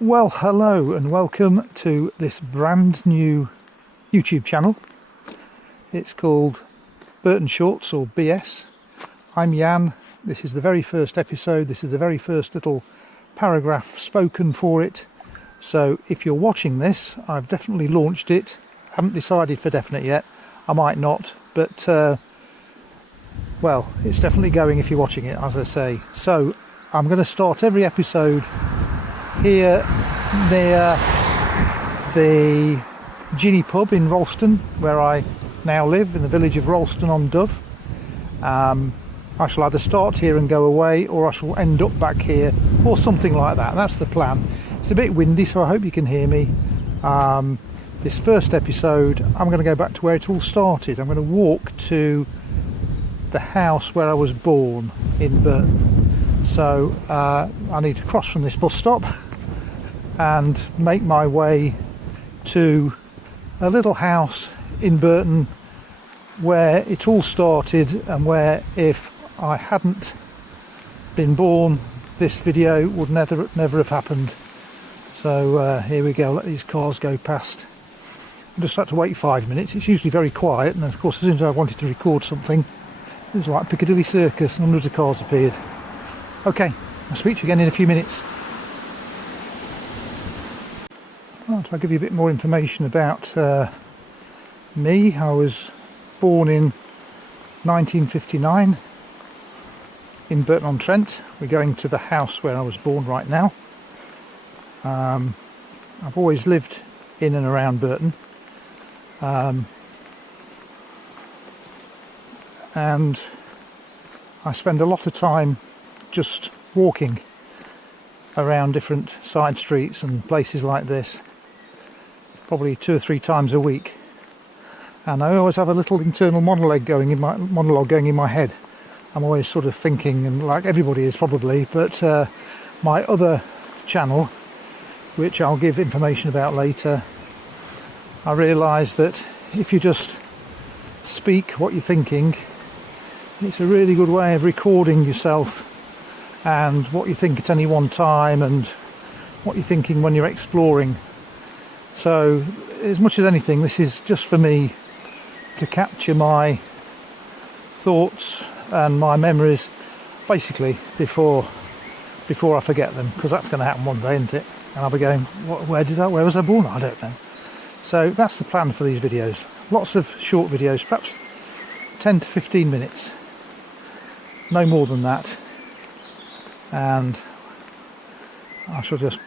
Well, hello and welcome to this brand new YouTube channel. It's called Burton Shorts, or BS. I'm Jan. This is the very first episode. This is the very first little paragraph spoken for it. So if you're watching this, I've definitely launched it. Haven't decided for definite yet. I might not, but well, it's definitely going if you're watching it, as I say. So I'm going to start every episode here near the Ginny pub in Rolleston, where I now live, in the village of Rolleston on Dove. I shall either start here and go away, or I shall end up back here, or something like that. That's the plan. It's a bit windy, so I hope you can hear me. This first episode, I'm going to go back to where it all started. I'm going to walk to the house where I was born in Burton. So I need to cross from this bus stop and make my way to a little house in Burton where it all started, and where, if I hadn't been born, this video would never have happened. So here we go. Let these cars go past. I just had to wait 5 minutes. It's usually very quiet, and of course as soon as I wanted to record something, it was like Piccadilly Circus and hundreds of cars appeared. Okay, I'll speak to you again in a few minutes. Right, I'll give you a bit more information about me. I was born in 1959 in Burton on Trent. We're going to the house where I was born right now. I've always lived in and around Burton. And I spend a lot of time just walking around different side streets and places like this, probably 2 or 3 times a week. And I always have a little internal monologue going in my head. I'm always sort of thinking, and like everybody is probably, but my other channel, which I'll give information about later, I realise that if you just speak what you're thinking, it's a really good way of recording yourself and what you think at any one time and what you're thinking when you're exploring. So as much as anything, this is just for me to capture my thoughts and my memories, basically before I forget them, because that's going to happen one day, isn't it? And I'll be going, where was I born? I don't know. So that's the plan for these videos. Lots of short videos, perhaps 10 to 15 minutes, no more than that. And I shall just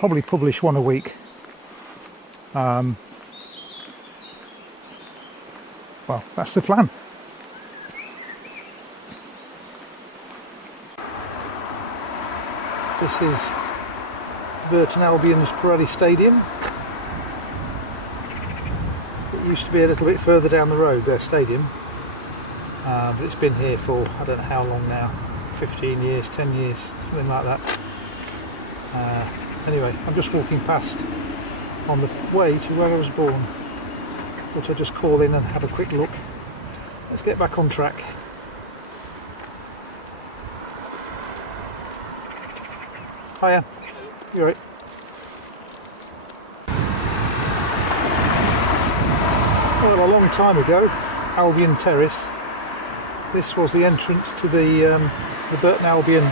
probably publish one a week. Well, that's the plan. This is Burton Albion's Pirelli Stadium. It used to be a little bit further down the road, their stadium, but it's been here for I don't know how long now, 15 years, 10 years, something like that. Anyway, I'm just walking past on the way to where I was born. Thought I'd just call in and have a quick look. Let's get back on track. Hiya, you alright? Well, a long time ago, Albion Terrace. This was the entrance to the Burton Albion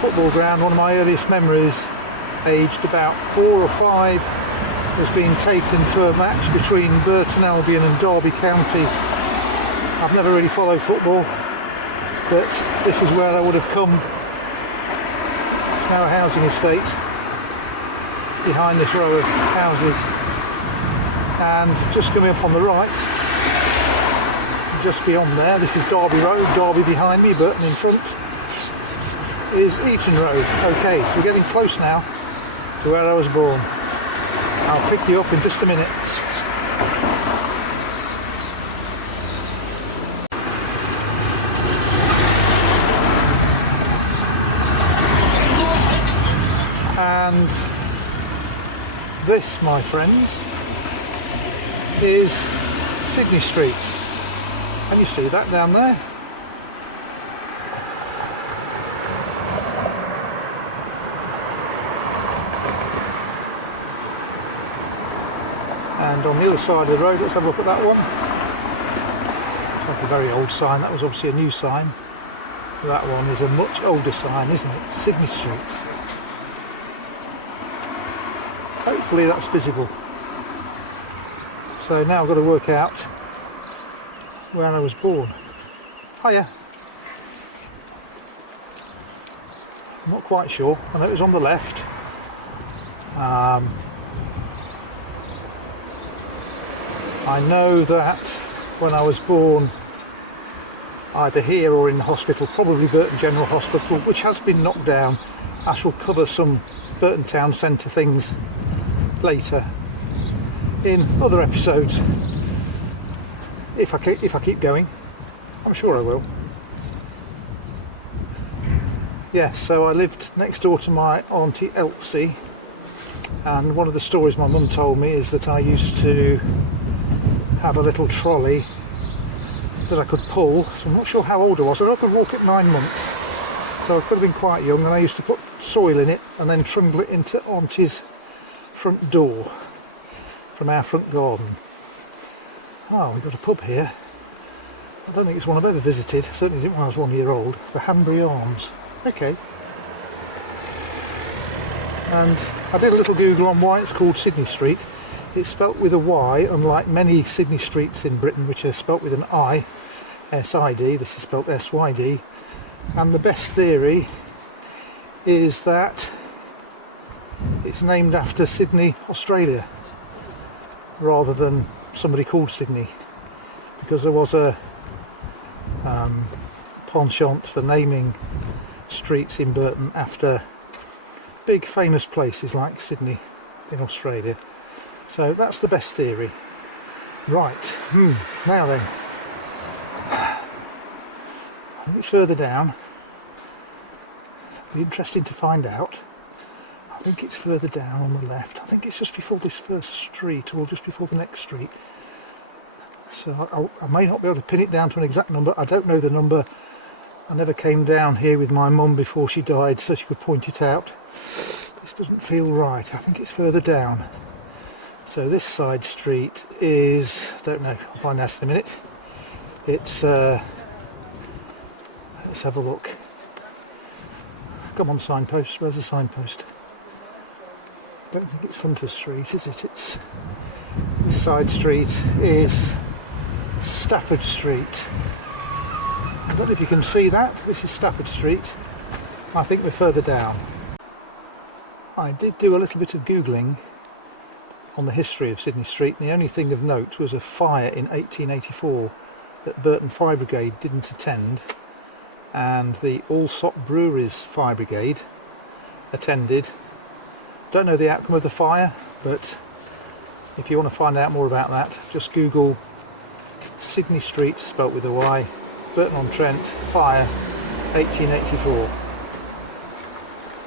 football ground. One of my earliest memories, aged about 4 or 5, was being taken to a match between Burton Albion and Derby County. I've never really followed football, but this is where I would have come. It's now a housing estate behind this row of houses, and just coming up on the right, just beyond there, this is Derby Road, Derby behind me, Burton in front, is Eaton Road. Okay, so we're getting close now to where I was born. I'll pick you up in just a minute. And this, my friends, is Sydney Street. Can you see that down there? And on the other side of the road, let's have a look at that one. It's like a very old sign. That was obviously a new sign. That one is a much older sign, isn't it? Sydney Street. Hopefully that's visible. So now I've got to work out where I was born. Hiya. I'm not quite sure. I know it was on the left. I know that when I was born, either here or in the hospital, probably Burton General Hospital, which has been knocked down. I shall cover some Burton Town Centre things later in other episodes, if I keep going. I'm sure I will. Yes, so I lived next door to my auntie Elsie, and one of the stories my mum told me is that I used to have a little trolley that I could pull. So I'm not sure how old I was. I could walk at 9 months, so I could have been quite young, and I used to put soil in it and then trundle it into auntie's front door from our front garden. Oh, we've got a pub here. I don't think it's one I've ever visited. I certainly didn't when I was 1 year old. The Hanbury Arms. Okay. And I did a little Google on why it's called Sydney Street. It's spelt with a Y, unlike many Sydney streets in Britain, which are spelt with an I, S-I-D. This is spelt S-Y-D. And the best theory is that it's named after Sydney, Australia, rather than somebody called Sydney, because there was a penchant for naming streets in Burton after big famous places like Sydney in Australia. So that's the best theory. Right, now then, I think it's further down. Be interesting to find out. I think it's further down on the left. I think it's just before this first street, or just before the next street. So I may not be able to pin it down to an exact number. I don't know the number. I never came down here with my mum before she died, so she could point it out. This doesn't feel right. I think it's further down. So this side street is, I don't know, I'll find out in a minute. It's, let's have a look. Come on, signpost, where's the signpost? Don't think it's Hunter Street, is it? It's, this side street is Stafford Street. I don't know if you can see that. This is Stafford Street. I think we're further down. I did do a little bit of Googling on the history of Sydney Street, and the only thing of note was a fire in 1884 that Burton Fire Brigade didn't attend, and the Allsop Breweries Fire Brigade attended. Don't know the outcome of the fire, but if you want to find out more about that, just Google Sydney Street, spelt with a Y, Burton-on-Trent, fire, 1884.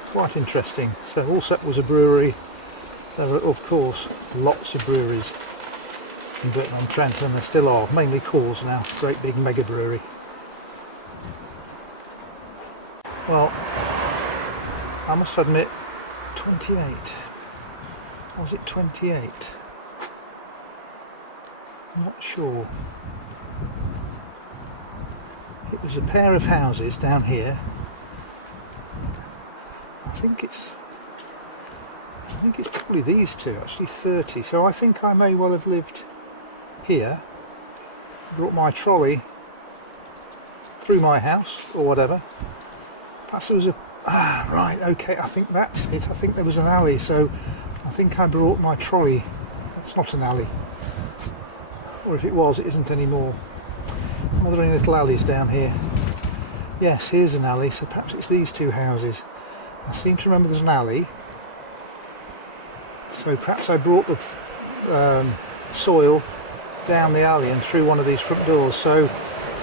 Quite interesting. So Allsop was a brewery. There are, of course, lots of breweries in Burton-on-Trent, and there still are, mainly Coors now, great big mega brewery. Well, I must admit, 28. Was it 28? I'm not sure. It was a pair of houses down here. I think it's probably these two, actually 30. So I think I may well have lived here, brought my trolley through my house or whatever. Perhaps there was a, right, okay, I think that's it. I think there was an alley, so I think I brought my trolley. That's not an alley. Or if it was, it isn't anymore. Are there any little alleys down here? Yes, here's an alley, so perhaps it's these two houses. I seem to remember there's an alley. So perhaps I brought the soil down the alley and through one of these front doors. So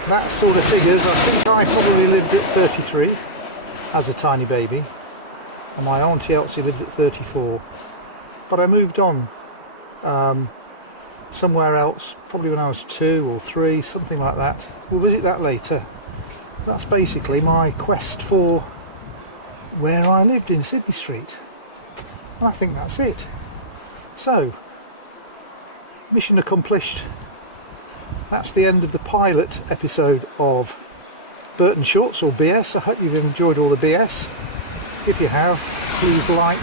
that sort of figures. I think I probably lived at 33 as a tiny baby, and my auntie Elsie lived at 34. But I moved on somewhere else, probably when I was 2 or 3, something like that. We'll visit that later. That's basically my quest for where I lived in Sydney Street. And I think that's it. So, mission accomplished. That's the end of the pilot episode of Burton Shorts or BS. I hope you've enjoyed all the BS. If you have, please like,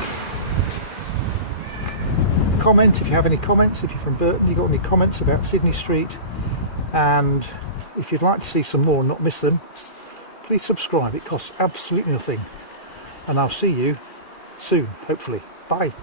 comment if you have any comments. If you're from Burton, you've got any comments about Sydney Street, and if you'd like to see some more and not miss them, please subscribe. It costs absolutely nothing, and I'll see you soon, hopefully. Bye.